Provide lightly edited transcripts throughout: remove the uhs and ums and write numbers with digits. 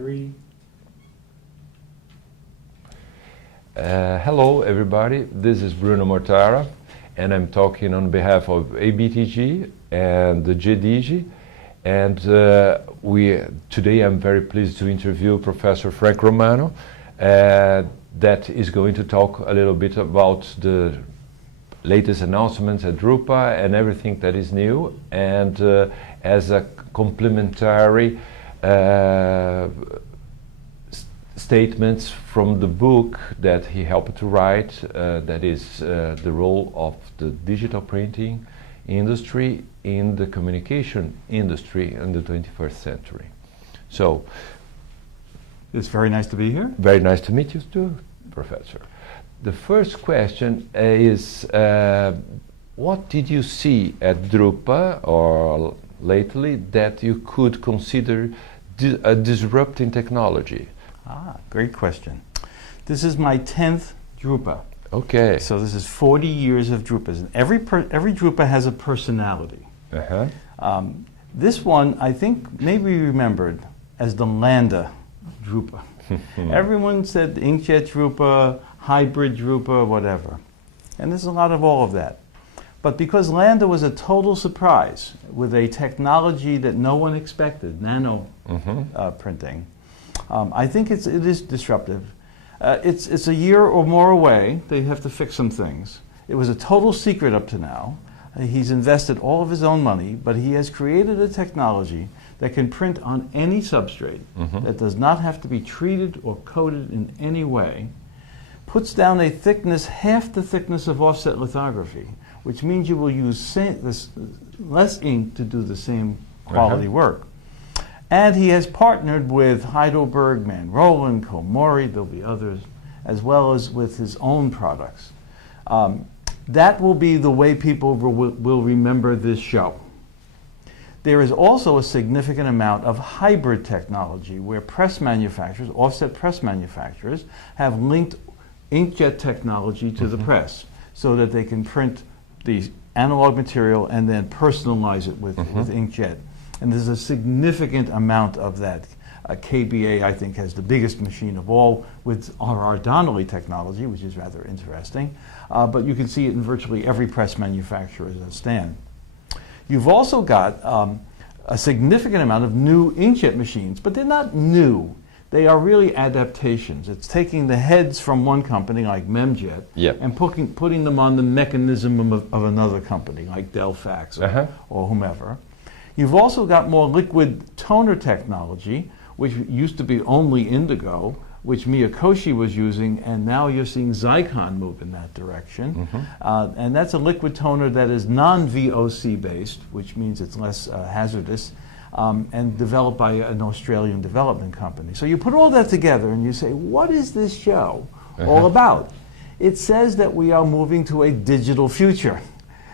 3. Hello everybody, this is Bruno Mortara and I'm talking on behalf of ABTG and the GDG, and today I'm very pleased to interview Professor Frank Romano that is going to talk a little bit about the latest announcements at Drupa and everything that is new, and as a complementary statements from the book that he helped to write, that is the role of the digital printing industry in the communication industry in the 21st century. So, it's very nice to be here. Very nice to meet you too, Professor. The first question is, what did you see at Drupa or lately that you could consider a disrupting technology? Great question. This is my 10th Drupa. Okay. So this is 40 years of Drupas. And every Drupa has a personality. This one, I think, may be remembered as the Landa Drupa. Everyone said inkjet Drupa, hybrid Drupa, whatever. And there's a lot of all of that. But because Landa was a total surprise with a technology that no one expected, nano printing, I think it is disruptive. It's a year or more away. They have to fix some things. It was a total secret up to now. He's invested all of his own money, but he has created a technology that can print on any substrate, that does not have to be treated or coated in any way, puts down a thickness half the thickness of offset lithography, which means you will use less ink to do the same quality work. And he has partnered with Heidelberg, Manroland, Komori, there'll be others, as well as with his own products. That will be the way people will remember this show. There is also a significant amount of hybrid technology where press manufacturers, offset press manufacturers, have linked inkjet technology to the press so that they can print the analog material and then personalize it with inkjet. And there's a significant amount of that. KBA, I think, has the biggest machine of all with our Donnelly technology, which is rather interesting. But you can see it in virtually every press manufacturer's stand. You've also got a significant amount of new inkjet machines, but they're not new. They are really adaptations. It's taking the heads from one company, like Memjet, and putting them on the mechanism of another company, like Delphax or whomever. You've also got more liquid toner technology, which used to be only indigo, which Miyakoshi was using, and now you're seeing Zycon move in that direction. And that's a liquid toner that is non-VOC based, which means it's less hazardous, and developed by an Australian development company. So you put all that together and you say, what is this show all about? It says that we are moving to a digital future.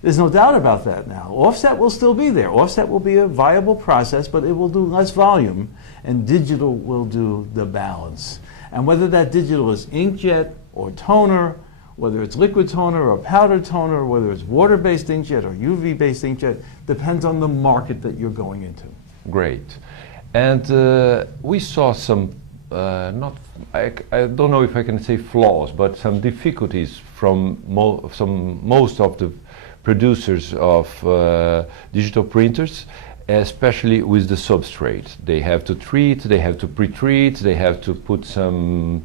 There's no doubt about that now. Offset will still be there. Offset will be a viable process, but it will do less volume, and digital will do the balance. And whether that digital is inkjet or toner, whether it's liquid toner or powder toner, whether it's water-based inkjet or UV-based inkjet, depends on the market that you're going into. Great. And we saw some, I don't know if I can say flaws, but some difficulties from most of the producers of digital printers, especially with the substrate. They have to treat, they have to pre-treat, they have to put some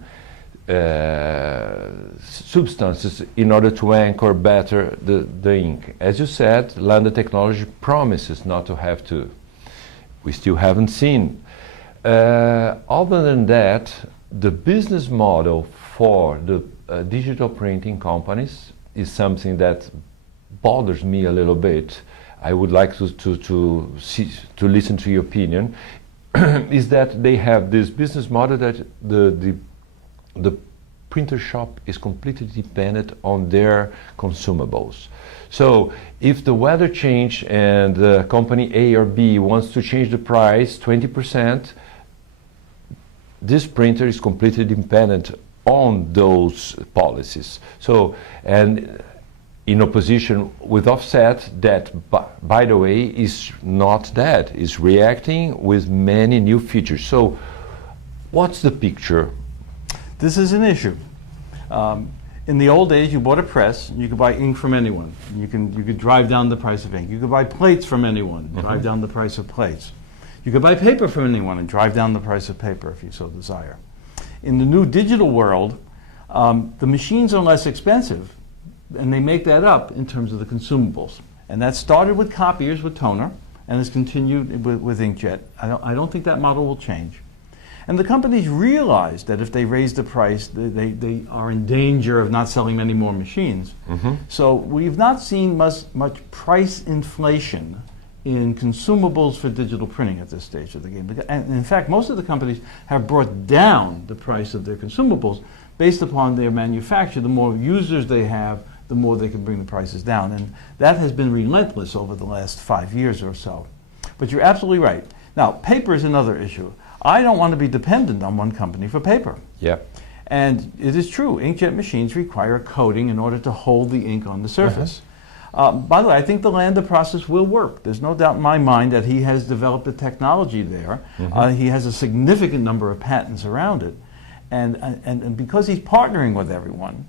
substances in order to anchor better the ink. As you said, Landa technology promises not to have to. We still haven't seen. Other than that, the business model for the digital printing companies is something that bothers me a little bit. I would like to listen to your opinion. Is that they have this business model that the printer shop is completely dependent on their consumables. So if the weather change and company A or B wants to change the price 20%, this printer is completely dependent on those policies. So, and in opposition with offset, that, by the way, is not that. It's reacting with many new features. So What's the picture? This is an issue. In the old days, you bought a press, you could buy ink from anyone. You could drive down the price of ink. You could buy plates from anyone, drive down the price of plates. You could buy paper from anyone and drive down the price of paper if you so desire. In the new digital world, the machines are less expensive, and they make that up in terms of the consumables. And that started with copiers with toner, and has continued with inkjet. I don't think that model will change. And the companies realize that if they raise the price, they are in danger of not selling many more machines. So we've not seen much price inflation in consumables for digital printing at this stage of the game. And in fact, most of the companies have brought down the price of their consumables based upon their manufacture. The more users they have, the more they can bring the prices down. And that has been relentless over the last 5 years or so. But you're absolutely right. Now, paper is another issue. I don't want to be dependent on one company for paper. Yeah. And it is true, inkjet machines require coating in order to hold the ink on the surface. By the way, I think the Landa process will work. There's no doubt in my mind that he has developed the technology there. He has a significant number of patents around it. And because he's partnering with everyone,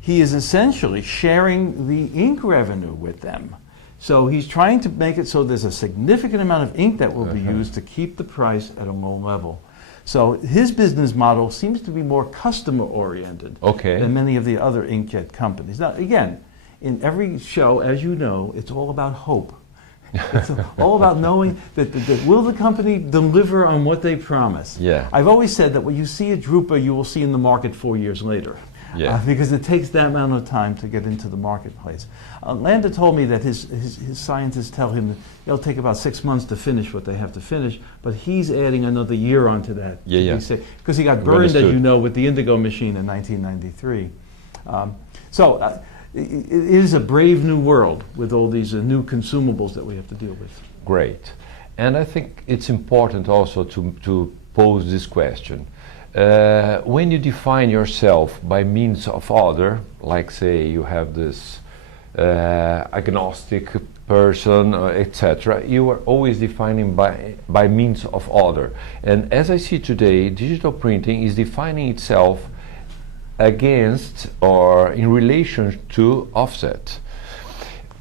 he is essentially sharing the ink revenue with them. So he's trying to make it so there's a significant amount of ink that will be used to keep the price at a low level. So his business model seems to be more customer-oriented than many of the other inkjet companies. Now, again, in every show, as you know, it's all about hope. It's all about knowing that will the company deliver on what they promise. Yeah. I've always said that what you see at Drupa, you will see in the market 4 years later. Yeah. Because it takes that amount of time to get into the marketplace. Landa told me that his scientists tell him that it'll take about 6 months to finish what they have to finish, but he's adding another year onto that. Yeah. Because he got burned, as you know, with the Indigo machine in 1993. It is a brave new world with all these new consumables that we have to deal with. Great. And I think it's important also to pose this question. When you define yourself by means of other, like say you have this agnostic person, etc., you are always defining by means of other. And as I see today, digital printing is defining itself against or in relation to offset.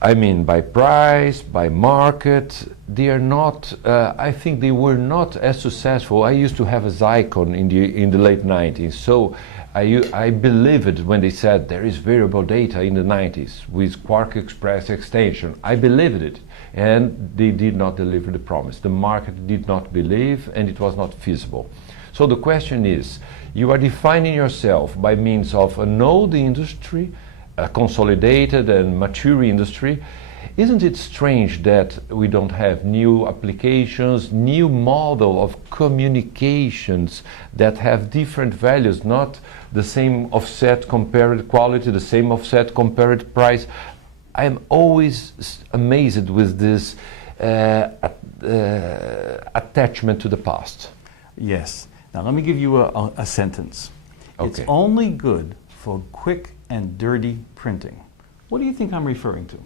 I mean, by price, by market, they are not, I think they were not as successful. I used to have a Zycon in the late 90s, so I believed when they said there is variable data in the 90s with Quark Express extension. I believed it, and they did not deliver the promise. The market did not believe, and it was not feasible. So the question is, you are defining yourself by means of a node industry, a consolidated and mature industry. Isn't it strange that we don't have new applications, new model of communications that have different values, not the same offset compared quality, the same offset compared price? I am always amazed with this attachment to the past. Yes. Now let me give you a sentence. Okay. It's only good for quick and dirty printing. What do you think I'm referring to?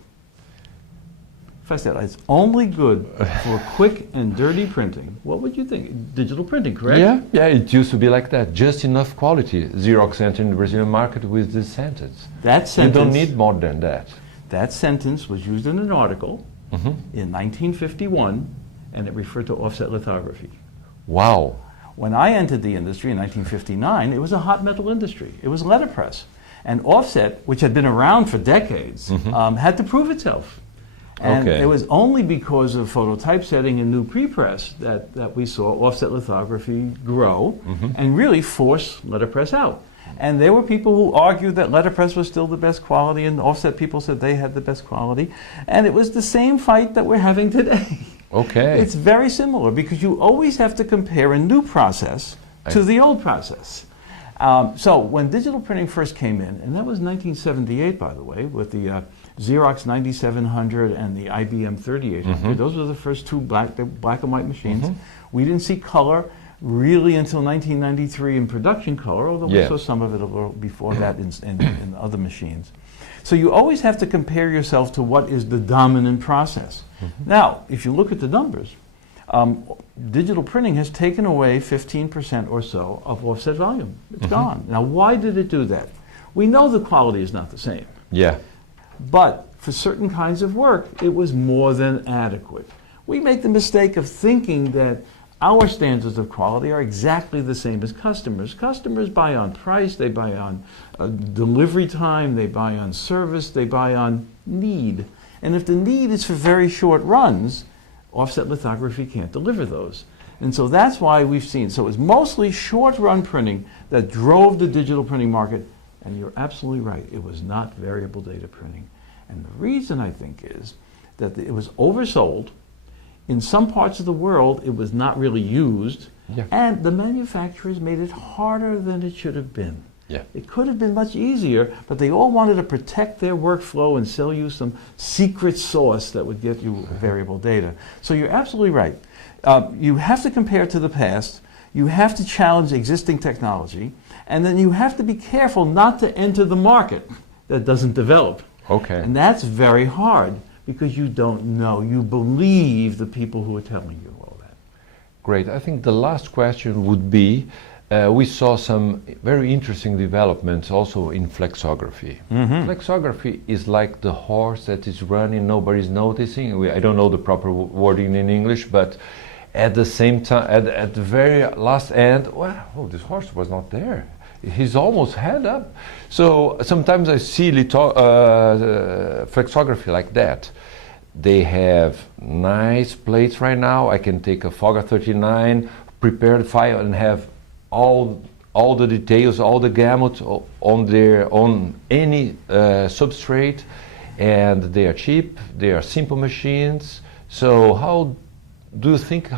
If I said it's only good for quick and dirty printing, what would you think? Digital printing, correct? Yeah, it used to be like that. Just enough quality. Xerox entered the Brazilian market with this sentence. That sentence. You don't need more than that. That sentence was used in an article in 1951, and it referred to offset lithography. Wow. When I entered the industry in 1959, it was a hot metal industry. It was letterpress. And offset, which had been around for decades, had to prove itself. And it was only because of phototypesetting and new prepress that we saw offset lithography grow and really force letterpress out. And there were people who argued that letterpress was still the best quality, and offset people said they had the best quality. And it was the same fight that we're having today. Okay. It's very similar because you always have to compare a new process to the old process. So when digital printing first came in, and that was 1978, by the way, with the Xerox 9700 and the IBM 3800, those were the first two black and white machines. We didn't see color really until 1993 in production color, although we saw some of it a little before that in other machines. So you always have to compare yourself to what is the dominant process. Now, if you look at the numbers, digital printing has taken away 15% or so of offset volume. It's gone. Now, why did it do that? We know the quality is not the same. Yeah. But for certain kinds of work, it was more than adequate. We make the mistake of thinking that our standards of quality are exactly the same as customers. Customers buy on price, they buy on delivery time, they buy on service, they buy on need. And if the need is for very short runs, offset lithography can't deliver those. And so that's why we've seen, so it's mostly short run printing that drove the digital printing market. And you're absolutely right, it was not variable data printing. And the reason I think is that it was oversold. In some parts of the world, it was not really used, and the manufacturers made it harder than it should have been. Yeah. It could have been much easier, but they all wanted to protect their workflow and sell you some secret sauce that would get you variable data. So you're absolutely right. You have to compare to the past, you have to challenge existing technology, and then you have to be careful not to enter the market that doesn't develop. Okay. And that's very hard, because you don't know. You believe the people who are telling you all that. Great. I think the last question would be, we saw some very interesting developments also in flexography. Flexography is like the horse that is running, nobody's noticing. I don't know the proper wording in English, but at the same time, at the very last end, well, oh, this horse was not there. He's almost head up. So sometimes I see flexography like that. They have nice plates right now. I can take a Fogger 39, prepare the file, and have all the details, all the gamut on any substrate, and they are cheap. They are simple machines. So how do you think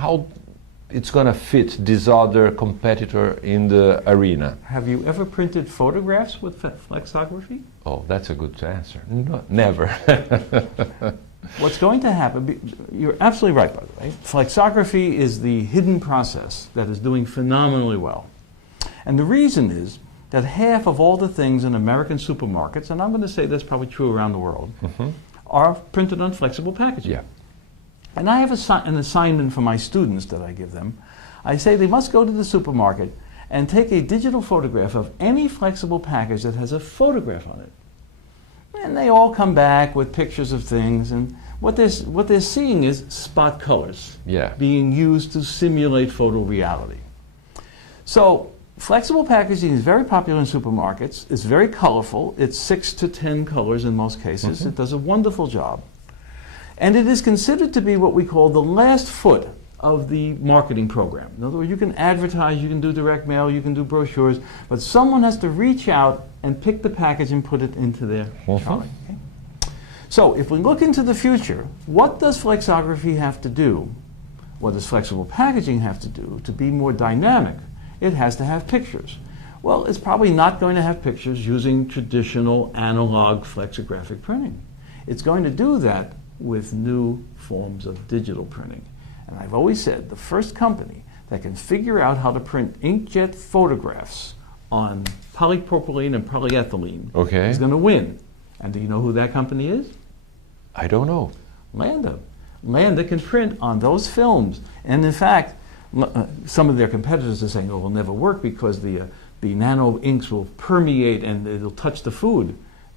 it's going to fit this other competitor in the arena? Have you ever printed photographs with flexography? Oh, that's a good answer. No, never. What's going to happen, you're absolutely right, by the way. Flexography is the hidden process that is doing phenomenally well. And the reason is that half of all the things in American supermarkets, and I'm going to say that's probably true around the world, are printed on flexible packaging. Yeah. And I have an assignment for my students that I give them. I say they must go to the supermarket and take a digital photograph of any flexible package that has a photograph on it. And they all come back with pictures of things, and what they're seeing is spot colors being used to simulate photoreality. So flexible packaging is very popular in supermarkets. It's very colorful. It's 6 to 10 colors in most cases. It does a wonderful job. And it is considered to be what we call the last foot of the marketing program. In other words, you can advertise, you can do direct mail, you can do brochures, but someone has to reach out and pick the package and put it into their trolley. Okay? So if we look into the future, what does flexography have to do? What does flexible packaging have to do to be more dynamic? It has to have pictures. Well, it's probably not going to have pictures using traditional analog flexographic printing. It's going to do that with new forms of digital printing. And I've always said the first company that can figure out how to print inkjet photographs on polypropylene and polyethylene is going to win. And do you know who that company is? I don't know. Landa. Landa can print on those films. And in fact, some of their competitors are saying, oh, it will never work because the nano inks will permeate and it'll touch the food.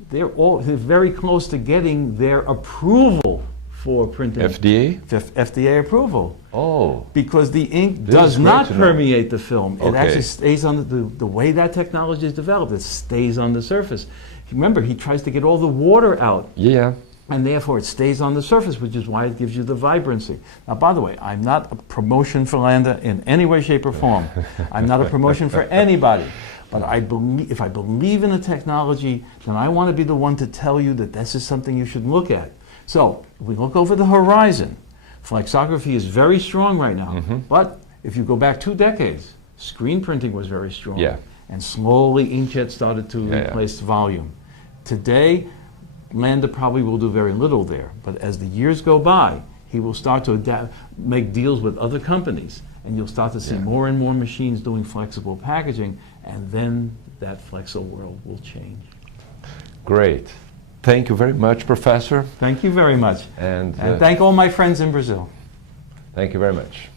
They're very close to getting their approval for printing. FDA? FDA approval. Oh. Because the ink does not permeate the film. It actually stays on the way that technology is developed, it stays on the surface. Remember, he tries to get all the water out. Yeah. And therefore it stays on the surface, which is why it gives you the vibrancy. Now, by the way, I'm not a promotion for Landa in any way, shape, or form. I'm not a promotion for anybody. But if I believe in a technology, then I want to be the one to tell you that this is something you should look at. So, if we look over the horizon, flexography is very strong right now. But if you go back 2 decades, screen printing was very strong. Yeah. And slowly inkjet started to replace volume. Today, Landa probably will do very little there. But as the years go by, he will start to make deals with other companies. And you'll start to see more and more machines doing flexible packaging. And then that flexo world will change. Great. Thank you very much, Professor. Thank you very much. And thank all my friends in Brazil. Thank you very much.